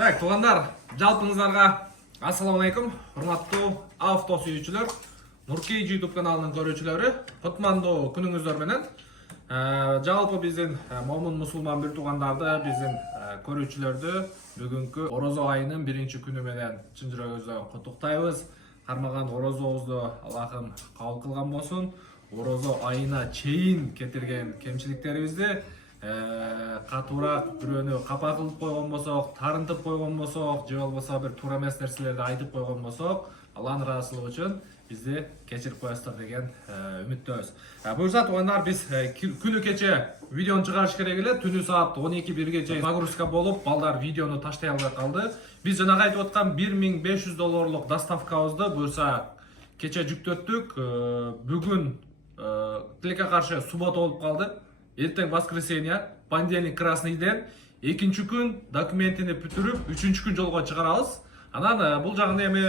Так, туғандар, жалпыңыздарға ассалаумалейкум, урматтуу авто сүйүүчүлөр, Нуркей YouTube каналынын көрүүчүлөрү, кутмандуу күнүңүздөр менен. Жалпы биздин момун мусулман бир туугандарды, биздин көрүүчүлөрдү бүгүнкү орозо айынын биринчи күнү менен чын жүрөгүбүздөн куттуктайбыз. Кармаган орозобузду Аллахым кабыл кылган болсун. Орозо айына чейин кетирген кемчиликтерибизди катуураак бирөөнү капа кылып койгон болсок, тарынтып койгон болсок, же болбосо бир туура эмес нерселерди айтып койгон болсок, Алланын ыраазычылыгы үчүн бизди кечирип коесуздар деген үмүттөбүз. Буюрса туугандар, биз күнү кече видеону чыгарыш керек эле. Түнү саат 12-1ге чейин нагрузка болуп, балдар видеону таштай албай калды. Биз жанагы айтып аткан $1500 доставкабызды буюрса кече жүктөттүк. Бүгүн тилекке каршы суббота болуп калды. Эртең воскресенье, понедельник красный ден, экинчи күн документини бүтүрүп, үчүнчү күн жолго чыгарабыз. Анан бул жагын эми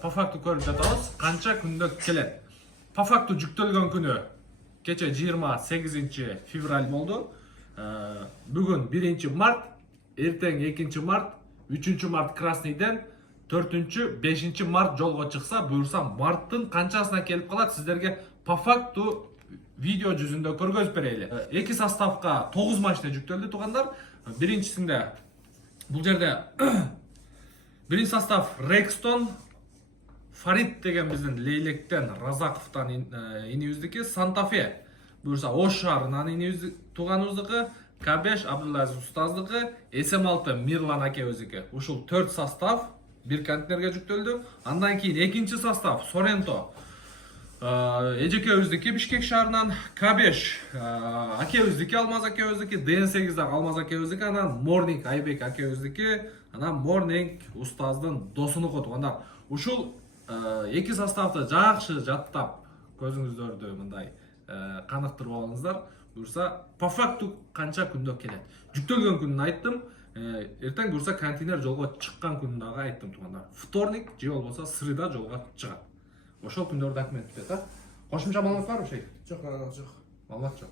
по факту көрүп жатабыз, канча күндө келет. По факту жүктөлгөн күнү кече 28 февраль болду. Бүгүн 1 март, эртең 2 март, 3 март красный ден, 4-5 март жолго чыкса, буюрса марттын канчасына келип калат, сиздерге по факту видео жүзүндө көргөзүп берели. Эки составка 9 машина жүктөлдү туугандар. Биринчисинде бул жерде биринчи состав Rexton Фарид деген биздин Лейлектен, Разаковтан инибиздики, Santa Fe буюрса Ош шаарынан инибиз тууганыбыздыкы, К5 Абдулазиз устаздыкы, SM6 Мирлан акебиздики. Ушул 4 состав бир контейнерге жүктөлдү. Андан кийин экинчи состав Sorento эжекебиздики Бишкек шаарынан, К5 акебиздики, Алмаз акебиздики, ДН8 дагы Алмаз акебиздики, анан Morning Айбек акебиздики, анан Morning устаздын досунуку туугандар. Ушул эки составды жакшы жаттап көзүңүздөрдү мындай каныктырып алыңыздар. Буюрса по факту канча күндө келет. Жүктөлгөн күнүн айттым. Эртең буюрса контейнер жолго чыккан күнүн дагы айттым туугандар. Вторник же болбосо среда жолго чыгат. Ошол күндөр документ бүтөт, Кошумча маалымат барбы шей? Жок, жок. Маалымат жок.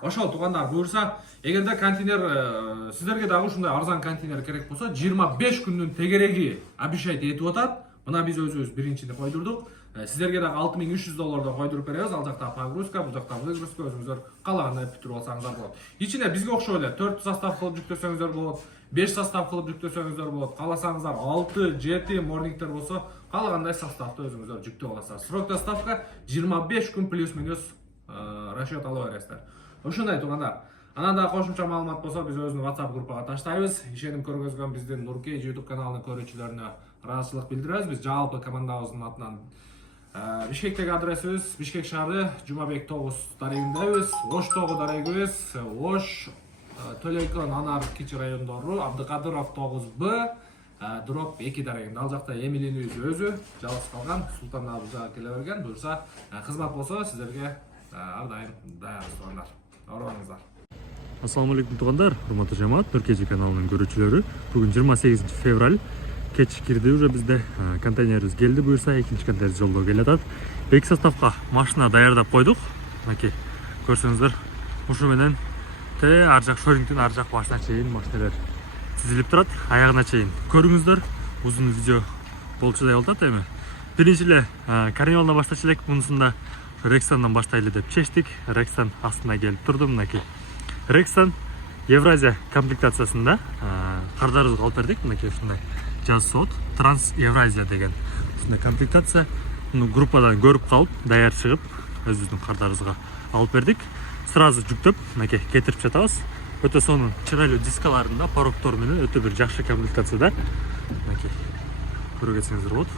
Ошол туугандар, буюрса эгерде контейнер сиздерге дагы ушундай арзан контейнер керек болсо, 25 күндүн тегереги обещать этип атат. Мына биз өзүбүз биринчини койдурдук. Сиздерге дагы $6300 койдуруп беребиз. Ал жакта погрузка, бул жакта выгрузка, өзүңүздөр каалагандай бүтүрүп алсаңыздар болот. Ичине бизге окшой эле 4 состав кылып жүктөсөңүздөр болот, 5 состав кылып жүктөсөңүздөр болот. Кааласаңыздар 6-7 морнингтер болсо, каалагандай составды өзүңүздөр жүктөп аласыздар. Срок доставка 25 күн плюс-минус расчет ала бересиздер. Ушундай туугандар. Анан да кошумча маалымат болсо, биз өзүнүн WhatsApp группага таштайбыз. Ишеним көргөзгөн биздин Нуркей YouTube каналынын көрүүчүлөрүнө ыраазычылык билдиребиз. Биз жалпы командабыздын атынан Бишкектеги адресибиз Бишкек шаары, Жумабек 9 дарегиндебиз, Оштогу дарегибиз, Ош, Төлөйкөн, Анар кичи райондору, Абдыкадыров 9Б, дроп 2 дарегинде. Ал жакта Эмилинибиз өзү жалгыз калган, Султан абызга келе берген. Буюрса кызмат болсо, сиздерге ар дайым даярбыз туугандар. Оорубаңыздар. Ассаламу алейкум туугандар, урматтуу жамаат, Нуркей каналынын көрүүчүлөрү. Бүгүн 28 февраль. Кеч кирди уже бизде контейнерибиз келди. Буюрса экинчи контейнер жолдо келатат. Эки составка машина даярдап койдук. Мынакей көрсөңүздөр, ушу менен ар жак шорингдин ар жак башына чейин машиналар тизилип турат. Аягына чейин көрүңүздөр. Узун видео болчудай болот эми. Биринчи эле карнивалдан баштачу элек, мунусунда Rextonдан баштайлы деп чечтик. Rexton астына келип турду. Мынакей Rexton Евразия комплектациясында кардарыбызга алып бердик. Мынакей ушундай жазсот Транс Евразия деген ушундай комплектация. Муну группадан көрүп калып, даяр чыгып, өзүбүздүн кардарыбызга алып бердик. Сразу жүктөп, мынакей кетирип жатабыз. Өтө сонун чырайлуу дискаларында, пороктор менен өтө бир жакшы комплектацияда. Мынакей көрө кетсеңиздер болот.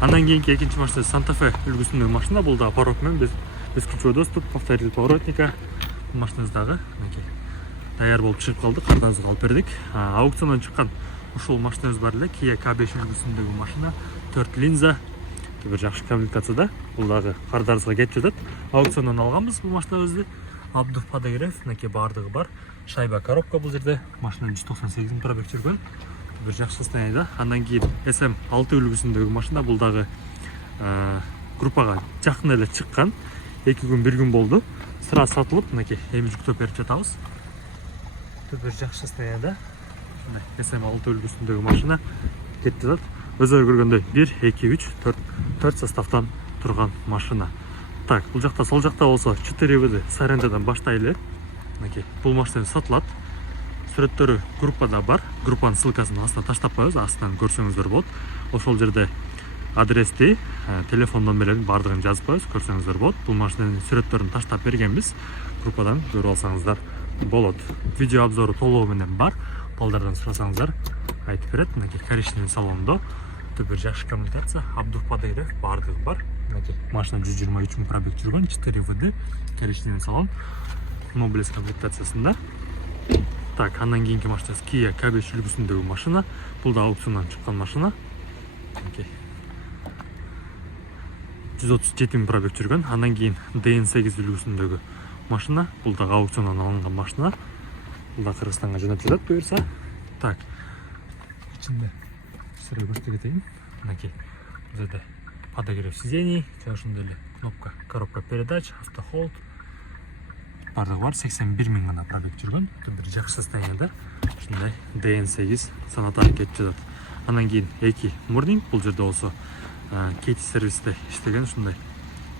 Андан кийинки экинчи машина Santa Fe үлгүсүндөгү машина. Бул да порог менен бескучевой доступ, повторитель поворотника. Машинабыз дагы мынакей даяр болуп чыгып калды, кардарыбызга алып бердик. Аукциондан чыккан ушул машинабыз бар эле, Kia K5 үлгүсүндөгү машина, 4 линза, бир жакшы комплектацияда. Бул дагы кардарыбызга кетип жатат. Аукциондан алганбыз бул машинабызды. Абдув подогрев, мынакей бардыгы бар. Шайба коробка бул жерде. Машина 198 пробег жүргөн. Бир жакшы состояниеда. Андан кийин SM6 үлгүсүндөгү машина. Бул дагы группага жакын эле чыккан. 2 күн 1 күн болду. Сразу сатылып, мынакей эми жүктөп берип жатабыз. Бир жакшы состояниеда. SM6 үлгісіндегі машина кетті жатат. Өздері көргөндөй 1, 2, 3, 4 составтан тұрған машина. Так, бұл жақта, сол жақта болса 4 виды сарендадан баштайлы. Бұл машина сатылат. Сүрөттөрү группада бар. Группанын ссылкасын астына таштап коебуз, астынан көрсөңүздөр болот. Ошол жерде адрести, телефон номерлерин бардыгын жазып коебуз, көрсөңүздөр болот. Бул машинанын сүрөттөрүн таштап бергенбиз. Группадан көрүп алсаңыздар болот. Видео обзору толугу менен бар. Балдардан сурасаңыздар айтып берет. Коричневый салондо бир жакшы коммуникация, Абдух Падыйров бардыгы бар. Машина 123 000 пробег жүргөн, 4 виды, коричневый салон, Nobles комплектациясында. Так, андан кийинки машинасы Kia K5 үлгүсүндөгү машина. Бул да аукциондан чыккан машина. 137 000 пробег жүргөн. Андан кийин DN8 үлгүсүндөгү машина. Бул да аукциондан алынган машина. Бул да Кыргызстанга жөнөтүп жатат буюрса. Так. Ичинде сыры көрсөтө кетейин. Мынакей. Бул жерде подогрев сидений, жана ошондой эле кнопка, коробка передач, автохолд. Бардыгы бар, 81 000 гана пробег жүргөн. Бир жакшы состоянияда. Ушундай DN8 санатары кетип жатат. Андан кийин эки мурнинг, бул жерде болсо Кейти сервисте иштеген ушундай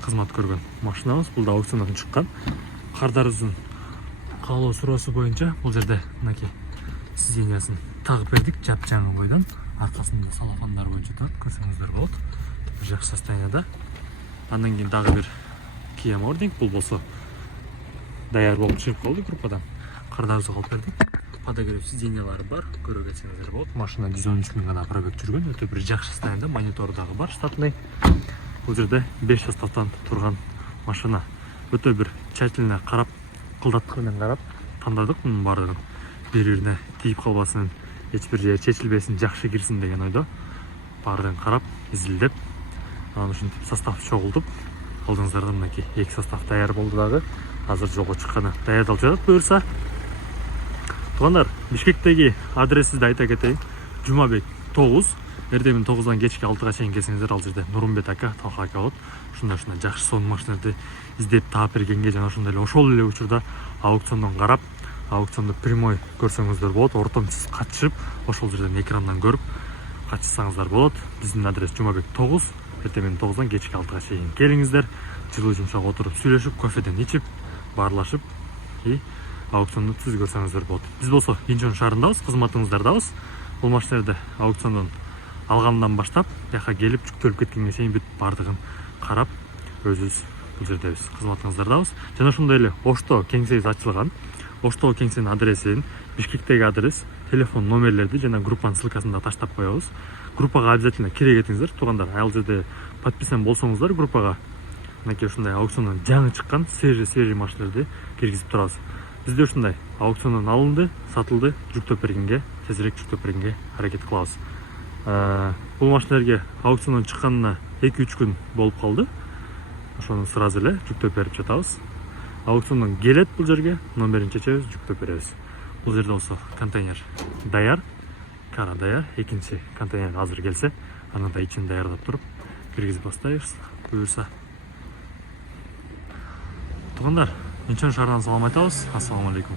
кызмат көргөн машинабыз. Бул да аукциондан чыккан. Кардарыбыздын каалоо суроосу боюнча бул жерде мынакей сидениясын тагып бердик, жапжаңы бойдон. Аркасында салафандар боюнча турат, көрсөңүздөр болот. Бир жакшы состоянияда. Андан кийин дагы бир Kia Morning, бул болсо даяр болуп чыгып калды группадан. Кардарыбызга алып бердик. Подогрев сиденьялары бар, көрө кетсеңиздер болот. Машина 113 000 гана пробег жүргөн, өтө бир жакшы состоянияда, монитор дагы бар, штатный. Бул жерде 5 составтан турган машина. Өтө бир тщательно карап, кылдаттык менен карап тандадык мунун баардыгын. Бири-бирине тийип калбасын, эч бир жери чечилбесин, жакшы кирсин деген ойдо. Баардыгын карап, изилдеп, анан ушинтип состав чогултуп алдыңыздарда мынакей 2 состав даяр болду дагы. Азыр жолго чыкканы даярдалып жатат буюрса. Туугандар, Бишкектеги адресизди айта кетейин. Жумабек 9. Эртең 9-дан кечки 6-га чейин келсеңиздер, ал жерде Нурмбет ака, Талха ака болот. Ушундай жакшы сонун машиналарды издеп таап бергенге жана ошондой эле ошол эле учурда аукциондон карап, аукционду прямой көрсөңүздөр болот. Ортомсуз катышып, ошол жерден экрандан көрүп катышсаңыздар болот. Биздин адрес Жумабек 9. Эртең 9-дан кечки 6-га чейин келиңиздер. Жылуу жумшак отуруп сүйлөшүп, кофеден ичип, баарлашып и аукционду түз көрсөңүздөр болот. Биз болсо Инчон шаарындабыз, кызматыңыздардабыз. Бул машиналарды аукциондон алгандан баштап, жака келип жүктөлүп кеткенге чейин бүт баардыгын карап, өзүбүз бул жердебиз, кызматыңыздардабыз. Жана ошондой эле Ошто кеңсебиз ачылган. Ошто кеңсенин адресин, Бишкектеги адрес, телефон номерлерди жана группанын ссылкасын да таштап коебуз. Группага обязательно кире кетиңиздер, туугандар. Ал жерде подписан болсоңуздар группага, мынакей ушундай аукциондон жаңы чыккан свежий машиналарды киргизип турабыз. Бизде ушундай аукциондон алынды, сатылды, жүктөп бергенге, тезирээк жүктөп бергенге аракет кылабыз. Бул машиналарга аукциондон чыкканына 2-3 күн болуп калды. Ошону сразу эле жүктөп берип жатабыз. Аукциондон келет бул жерге, номерин чечебиз, жүктөп беребиз. Бул жерде болсо контейнер даяр, кара даяр, экинчи контейнер азыр келсе, аны да ичин даярдап туруп киргизип баштайбыз. Буюрса. Туугандар, Инчон шаарынан салам айтабыз. Ассаламу алейкум.